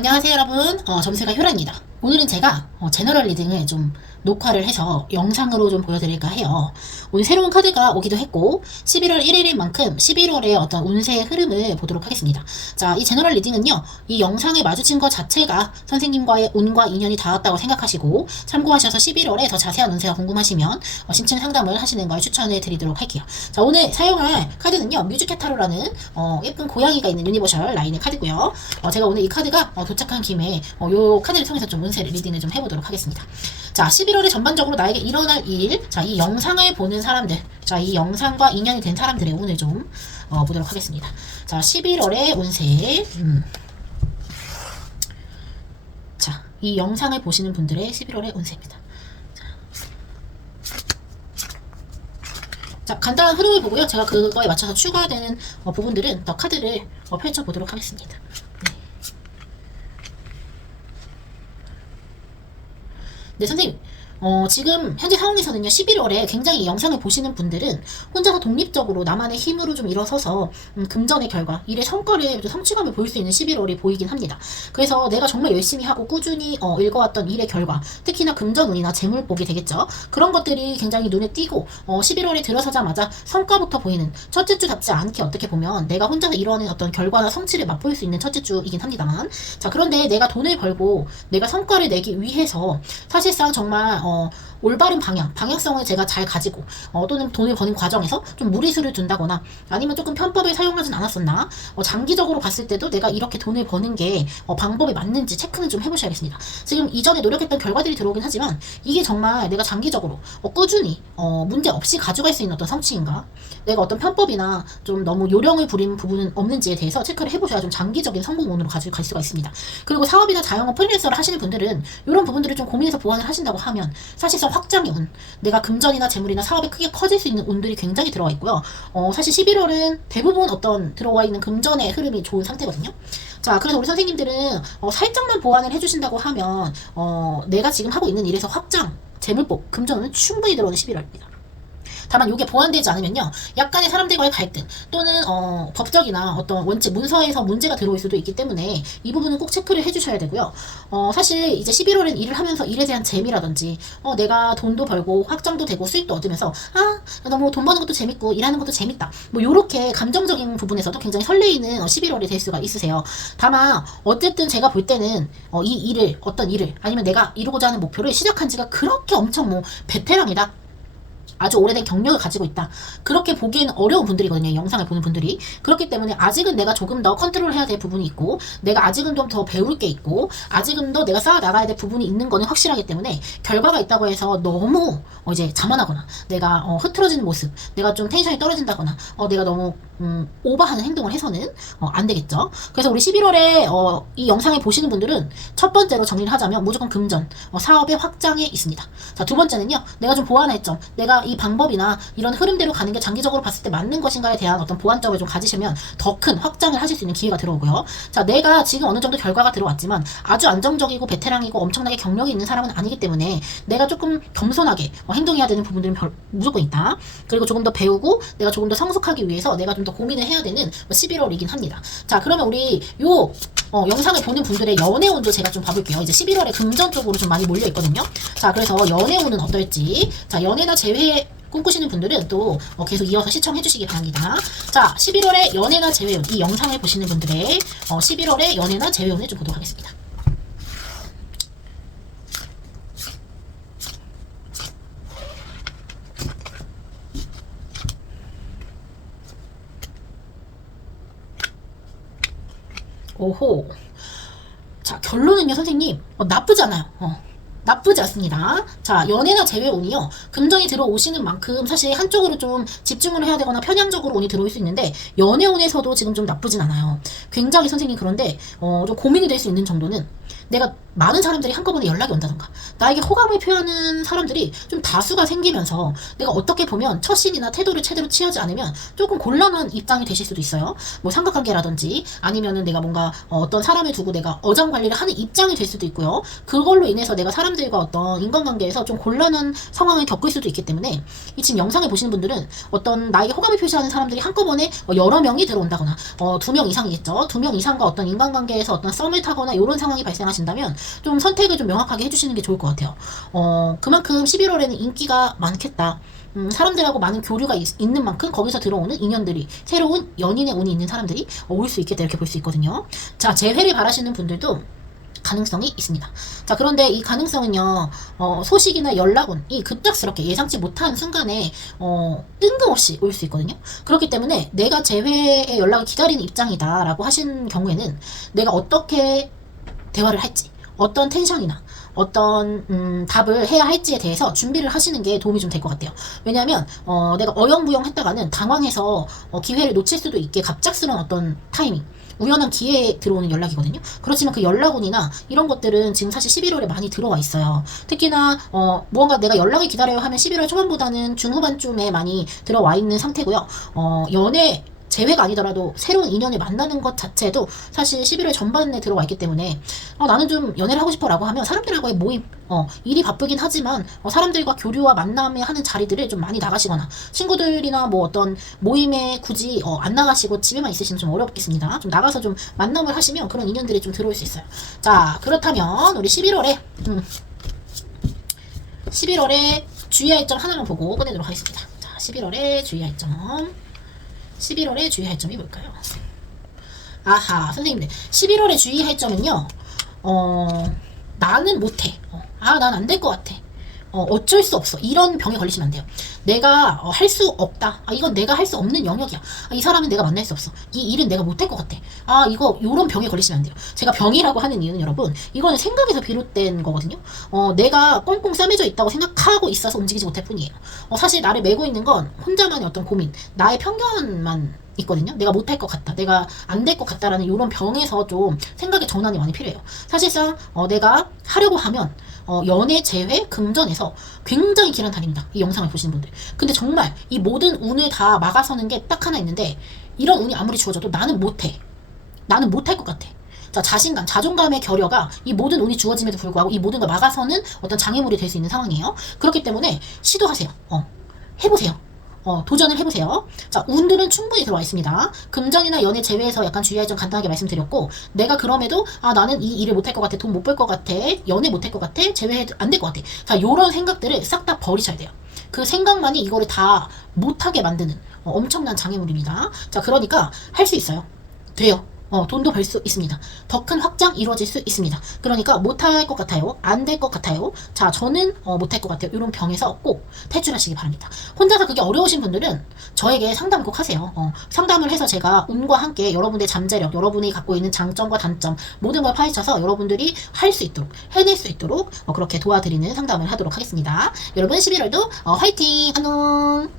안녕하세요 여러분, 점세가 효라입니다. 오늘은 제가 제너럴 리딩을 좀 녹화를 해서 영상으로 좀 보여드릴까 해요. 오늘 새로운 카드가 오기도 했고 11월 1일인 만큼 11월의 어떤 운세의 흐름을 보도록 하겠습니다. 자, 이 제너럴 리딩은요, 이 영상을 마주친 것 자체가 선생님과의 운과 인연이 닿았다고 생각하시고 참고하셔서 11월에 더 자세한 운세가 궁금하시면 신청 상담을 하시는 걸 추천해 드리도록 할게요. 자, 오늘 사용할 카드는요, 뮤즈캣 타로라는 예쁜 고양이가 있는 유니버셜 라인의 카드고요. 제가 오늘 이 카드가 도착한 김에 요 카드를 통해서 좀 운세를 리딩을 좀 해보도록 하겠습니다. 자, 11월에 전반적으로 나에게 일어날 일, 자, 이 영상을 보는 사람들, 자, 이 영상과 인연이 된 사람들의 운을 좀 보도록 하겠습니다. 자, 11월의 운세. 자, 이 영상을 보시는 분들의 11월의 운세입니다. 자, 간단한 흐름을 보고요. 제가 그거에 맞춰서 추가되는 부분들은 더 카드를 펼쳐보도록 하겠습니다. 네, 선생님. 지금 현재 상황에서는요, 11월에 굉장히 이 영상을 보시는 분들은 혼자서 독립적으로 나만의 힘으로 좀 일어서서 금전의 결과, 일의 성과를 성취감을 보일 수 있는 11월이 보이긴 합니다. 그래서 내가 정말 열심히 하고 꾸준히 읽어왔던 일의 결과, 특히나 금전운이나 재물복이 되겠죠. 그런 것들이 굉장히 눈에 띄고 11월에 들어서자마자 성과부터 보이는 첫째 주답지 않게 어떻게 보면 내가 혼자서 이뤄낸 어떤 결과나 성취를 맛볼 수 있는 첫째 주이긴 합니다만, 자, 그런데 내가 돈을 벌고 내가 성과를 내기 위해서 사실상 정말 올바른 방향성을 제가 잘 가지고 또는 돈을 버는 과정에서 좀 무리수를 둔다거나 아니면 조금 편법을 사용하진 않았었나, 장기적으로 봤을 때도 내가 이렇게 돈을 버는 게 방법이 맞는지 체크는 좀 해보셔야겠습니다. 지금 이전에 노력했던 결과들이 들어오긴 하지만 이게 정말 내가 장기적으로 꾸준히 문제 없이 가져갈 수 있는 어떤 성취인가, 내가 어떤 편법이나 좀 너무 요령을 부리는 부분은 없는지에 대해서 체크를 해보셔야 좀 장기적인 성공운으로 가지고 갈 수가 있습니다. 그리고 사업이나 자영업 프리랜서를 하시는 분들은 이런 부분들을 좀 고민해서 보완을 하신다고 하면 사실상 확장의 운, 내가 금전이나 재물이나 사업이 크게 커질 수 있는 운들이 굉장히 들어와 있고요. 사실 11월은 대부분 어떤 들어와 있는 금전의 흐름이 좋은 상태거든요. 자, 그래서 우리 선생님들은 살짝만 보완을 해주신다고 하면 내가 지금 하고 있는 일에서 확장, 재물복, 금전은 충분히 들어오는 11월입니다. 다만 이게 보완되지 않으면요, 약간의 사람들과의 갈등 또는 법적이나 어떤 원칙 문서에서 문제가 들어올 수도 있기 때문에 이 부분은 꼭 체크를 해주셔야 되고요. 사실 이제 11월엔 일을 하면서 일에 대한 재미라든지 내가 돈도 벌고 확장도 되고 수익도 얻으면서 너무 돈 버는 것도 재밌고 일하는 것도 재밌다, 뭐 요렇게 감정적인 부분에서도 굉장히 설레이는 11월이 될 수가 있으세요. 다만 어쨌든 제가 볼 때는 이 일을, 어떤 일을 아니면 내가 이루고자 하는 목표를 시작한 지가 그렇게 엄청 뭐 베테랑이다, 아주 오래된 경력을 가지고 있다, 그렇게 보기에는 어려운 분들이거든요, 영상을 보는 분들이. 그렇기 때문에 아직은 내가 조금 더 컨트롤 해야 될 부분이 있고, 내가 아직은 좀 더 배울 게 있고, 아직은 더 내가 쌓아 나가야 될 부분이 있는 거는 확실하기 때문에 결과가 있다고 해서 너무 이제 자만하거나 내가 흐트러지는 모습, 내가 좀 텐션이 떨어진다거나 내가 너무 오버하는 행동을 해서는 안 되겠죠. 그래서 우리 11월에 이 영상을 보시는 분들은 첫 번째로 정리를 하자면 무조건 금전, 사업의 확장에 있습니다. 자, 두 번째는요, 내가 좀 보완할 점, 내가 이 방법이나 이런 흐름대로 가는 게 장기적으로 봤을 때 맞는 것인가에 대한 어떤 보완점을 좀 가지시면 더 큰 확장을 하실 수 있는 기회가 들어오고요. 자, 내가 지금 어느 정도 결과가 들어왔지만 아주 안정적이고 베테랑이고 엄청나게 경력이 있는 사람은 아니기 때문에 내가 조금 겸손하게 행동해야 되는 부분들은 무조건 있다. 그리고 조금 더 배우고 내가 조금 더 성숙하기 위해서 내가 좀 더 고민을 해야 되는 11월이긴 합니다. 자, 그러면 우리 요 영상을 보는 분들의 연애운도 제가 좀 봐볼게요. 이제 11월에 금전 쪽으로 좀 많이 몰려 있거든요. 자, 그래서 연애운은 어떨지, 자, 연애나 재회 꿈꾸시는 분들은 또 계속 이어서 시청해 주시기 바랍니다. 자, 11월에 연애나 재회운, 이 영상을 보시는 분들의 11월에 연애나 재회운을 좀 보도록 하겠습니다. 오호. 자, 결론은요, 선생님, 나쁘지 않아요. 나쁘지 않습니다. 자, 연애나 재회운이요, 금전이 들어오시는 만큼 사실 한쪽으로 좀 집중을 해야 되거나 편향적으로 운이 들어올 수 있는데, 연애운에서도 지금 좀 나쁘진 않아요. 굉장히 선생님, 그런데 좀 고민이 될 수 있는 정도는, 내가 많은 사람들이 한꺼번에 연락이 온다던가 나에게 호감을 표하는 사람들이 좀 다수가 생기면서 내가 어떻게 보면 처신이나 태도를 제대로 취하지 않으면 조금 곤란한 입장이 되실 수도 있어요. 뭐 삼각관계라든지 아니면은 내가 뭔가 어떤 사람을 두고 내가 어장 관리를 하는 입장이 될 수도 있고요. 그걸로 인해서 내가 사람 사람들과 어떤 인간관계에서 좀 곤란한 상황을 겪을 수도 있기 때문에 이 지금 영상을 보시는 분들은 어떤 나에게 호감을 표시하는 사람들이 한꺼번에 여러 명이 들어온다거나 2명 이상이겠죠. 2명 이상과 어떤 인간관계에서 어떤 썸을 타거나 이런 상황이 발생하신다면 좀 선택을 좀 명확하게 해주시는 게 좋을 것 같아요. 그만큼 11월에는 인기가 많겠다. 사람들하고 많은 교류가 있는 만큼 거기서 들어오는 인연들이 새로운 연인의 운이 있는 사람들이 올 수 있겠다 이렇게 볼 수 있거든요. 자, 재회를 바라시는 분들도 가능성이 있습니다. 자, 그런데 이 가능성은요, 소식이나 연락운이 급작스럽게 예상치 못한 순간에, 뜬금없이 올 수 있거든요. 그렇기 때문에 내가 재회의 연락을 기다리는 입장이다라고 하신 경우에는 내가 어떻게 대화를 할지, 어떤 텐션이나 어떤 답을 해야 할지에 대해서 준비를 하시는 게 도움이 좀 될 것 같아요. 왜냐하면 내가 어영부영 했다가는 당황해서 기회를 놓칠 수도 있게 갑작스러운 어떤 타이밍, 우연한 기회에 들어오는 연락이거든요. 그렇지만 그 연락운이나 이런 것들은 지금 사실 11월에 많이 들어와 있어요. 특히나 무언가 내가 연락을 기다려야 하면 11월 초반보다는 중후반쯤에 많이 들어와 있는 상태고요. 연애 재회가 아니더라도 새로운 인연을 만나는 것 자체도 사실 11월 전반에 들어와 있기 때문에 나는 좀 연애를 하고 싶어 라고 하면 사람들하고의 모임, 일이 바쁘긴 하지만 사람들과 교류와 만남을 하는 자리들을 좀 많이 나가시거나 친구들이나 뭐 어떤 모임에 굳이 안 나가시고 집에만 있으시면 좀 어렵겠습니다. 좀 나가서 좀 만남을 하시면 그런 인연들이 좀 들어올 수 있어요. 자, 그렇다면 우리 11월에 주의할 점 하나만 보고 끝내도록 하겠습니다. 자, 11월에 주의할 점. 11월에 주의할 점이 뭘까요? 아하, 선생님들. 11월에 주의할 점은요, 나는 못해. 난 안 될 것 같아. 어쩔 수 없어. 이런 병에 걸리시면 안 돼요. 내가 할 수 없다. 이건 내가 할 수 없는 영역이야. 이 사람은 내가 만날 수 없어. 이 일은 내가 못할 것 같아. 요런 병에 걸리시면 안 돼요. 제가 병이라고 하는 이유는 여러분, 이거는 생각에서 비롯된 거거든요. 내가 꽁꽁 싸매져 있다고 생각하고 있어서 움직이지 못할 뿐이에요. 사실 나를 메고 있는 건 혼자만의 어떤 고민, 나의 편견만 있거든요. 내가 못할 것 같다. 내가 안 될 것 같다라는 이런 병에서 좀 생각의 전환이 많이 필요해요. 사실상 내가 하려고 하면 연애, 재회, 금전에서 굉장히 길한 달입니다. 이 영상을 보시는 분들. 근데 정말 이 모든 운을 다 막아서는 게 딱 하나 있는데 이런 운이 아무리 주어져도 나는 못해. 나는 못할 것 같아. 자, 자신감, 자존감의 결여가 이 모든 운이 주어짐에도 불구하고 이 모든 걸 막아서는 어떤 장애물이 될 수 있는 상황이에요. 그렇기 때문에 시도하세요. 해보세요. 도전을 해보세요. 자, 운들은 충분히 들어와 있습니다. 금전이나 연애 제외해서 약간 주의할 점 간단하게 말씀드렸고, 내가 그럼에도 나는 이 일을 못할 것 같아, 돈 못 벌 것 같아, 연애 못할 것 같아, 제외해도 안 될 것 같아. 자, 요런 생각들을 싹 다 버리셔야 돼요. 그 생각만이 이거를 다 못하게 만드는 엄청난 장애물입니다. 자, 그러니까 할 수 있어요. 돼요. 돈도 벌 수 있습니다. 더 큰 확장 이루어질 수 있습니다. 그러니까 못할 것 같아요. 안 될 것 같아요. 자, 저는 못할 것 같아요. 이런 병에서 꼭 탈출하시기 바랍니다. 혼자서 그게 어려우신 분들은 저에게 상담을 꼭 하세요. 상담을 해서 제가 운과 함께 여러분의 잠재력, 여러분이 갖고 있는 장점과 단점 모든 걸 파헤쳐서 여러분들이 할 수 있도록, 해낼 수 있도록 그렇게 도와드리는 상담을 하도록 하겠습니다. 여러분 11월도 화이팅! 안녕!